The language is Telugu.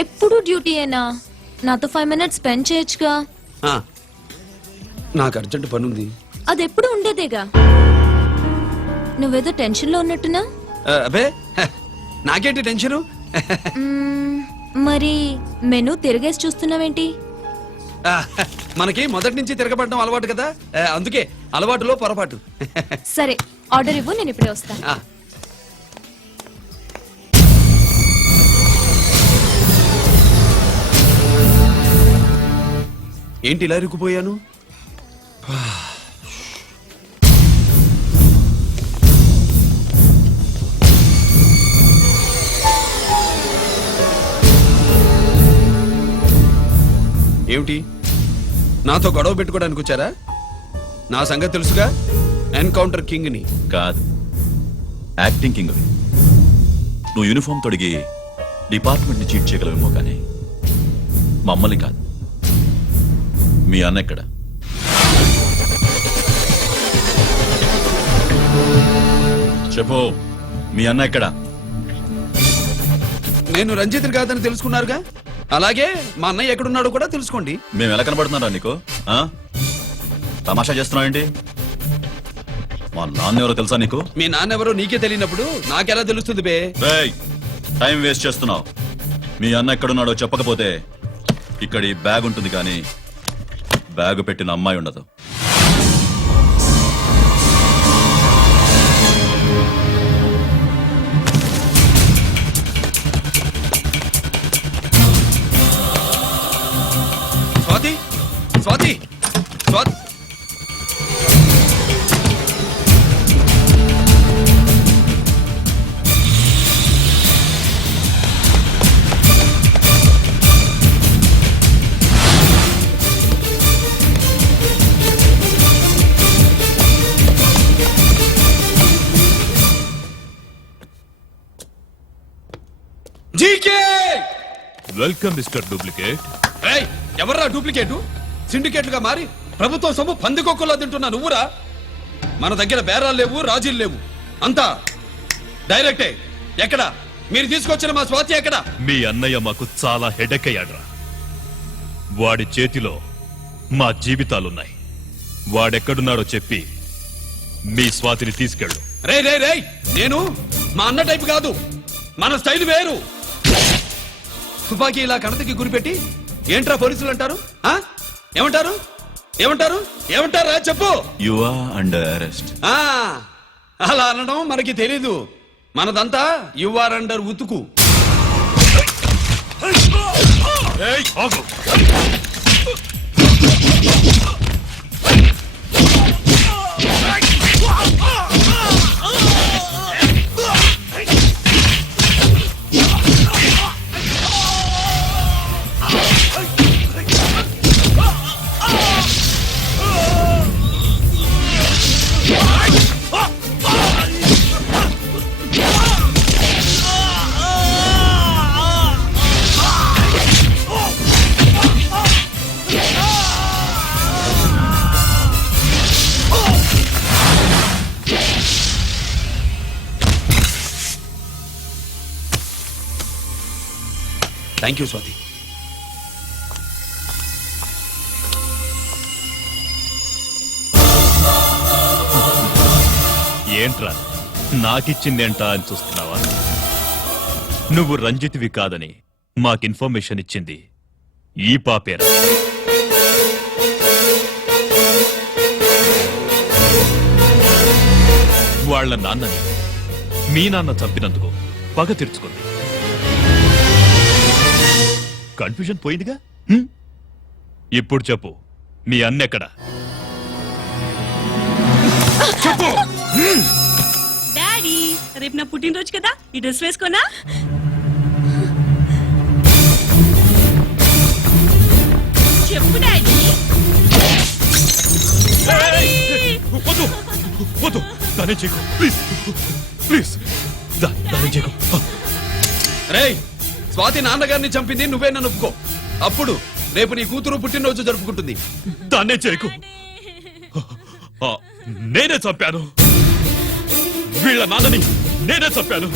ఎప్పుడు డ్యూటీయేనా? నాతో 5 minutes స్పెండ్ చేయొచ్చుగా. నాకు అర్జెంట్ పని ఉంది. అది ఎప్పుడు ఉండేదేగా. నువ్వేదో టెన్షన్ లో ఉన్నట్టునా? అబే నాకేంటి టెన్షను? మరి మెనూ తిరిగేసి చూస్తున్నావేంటి? మనకి మొదటి నుంచి తిరగబడడం అలవాటు కదా, అందుకే అలవాటులో పొరపాటు. సరే ఆర్డర్ ఇవ్వు, నేను ఇప్పుడే వస్తా. ఏంటి ఇలా ఇరుక్కుపోయాను? ఏమిటి, నాతో గొడవ పెట్టుకోవడానికి వచ్చారా? నా సంగతి తెలుసుగా, ఎన్కౌంటర్ కింగ్ ని. కాదు, యాక్టింగ్ కింగ్. నువ్వు యూనిఫామ్ తొడిగి డిపార్ట్మెంట్ ని చీట్ చేయగలవేమో కానీ మమ్మల్ని కాదు. మీ అన్న ఎక్కడ? చెప్పు, మీ అన్న ఎక్కడ? నేను రంజిత్ని కాదని తెలుసుకున్నారుగా, అలాగే మా అన్నయ్య ఎక్కడున్నాడో కూడా తెలుసుకోండి. మేము ఎలా కనబడుతున్నారా నీకు? తమాషా చేస్తున్నావు ఏంటి? మా నాన్న ఎవరో తెలుసా నీకు? మీ నాన్న ఎవరో నీకే తెలియనప్పుడు నాకెలా తెలుస్తుంది బే? టైం వేస్ట్ చేస్తున్నావు. మీ అన్న ఎక్కడున్నాడో చెప్పకపోతే ఇక్కడ ఈ బ్యాగ్ ఉంటుంది కానీ బ్యాగ్ పెట్టిన అమ్మాయి ఉండదు. Swathi, Swathi, Swathi. Welcome mister duplicate. ఎవర్రా డూప్లికేటు? సిండికేట్లుగా మారి ప్రభుత్వం సొమ్ము పందికొక్కలా తింటున్నా నువ్వురా? మన దగ్గర బేరాలు లేవు, రాజీలు లేవు, అంతా డైరెక్టే. ఎక్కడ మీరు తీసుకొచ్చిన మా స్వాతి ఎక్కడ? మీ అన్నయ్య మాకు చాలా హెడెక్ అయ్యాడ్రా. వాడి చేతిలో మా జీవితాలున్నాయి. వాడెక్కడున్నాడో చెప్పి మీ స్వాతిని తీసుకెళ్ళు. రే రే రే, నేను మా అన్న టైప్ కాదు, మన స్టైల్ వేరు. తుపాకీ ఇలా కణతకి గురిపెట్టి ఏంట్రా పోలీసులు అంటారు? ఏమంటారు? ఏమంటారు? ఏమంటారా చెప్పు. You are under arrest. అలా అనడం మనకి తెలీదు. మనదంతా యు ఆర్ అండర్ ఉతుకు. Thank you Swathi. ఏంట్రా నాకిచ్చిందేంటా అని చూస్తున్నావా? నువ్వు రంజిత్వి కాదని మాకు ఇన్ఫర్మేషన్ ఇచ్చింది ఈ పాపేరా. వాళ్ల నాన్నని మీ నాన్న చంపినందుకు పగ తీర్చుకుంది. కన్ఫ్యూజన్ పోయిందిగా. ఇప్పుడు చెప్పు, మీ అన్నెక్కడ? చెప్పు. డాడీ, రేపు నా పుట్టినరోజు కదా, ఈ డ్రెస్ వేసుకోనా? చెప్పు డాడీ. వద్దు వద్దు, దానే చేయకు ప్లీజ్ ప్లీజ్, దానే చేయకు. రేయ్, స్వాతి నాన్నగారిని చంపింది నువ్వేనని ఒప్పుకో, అప్పుడు రేపు నీ కూతురు పుట్టినరోజు జరుపుకుంటుంది. దాన్నే చేయకు. నేనే చంపాను, వీళ్ళ నాన్నని నేనే చంపాను.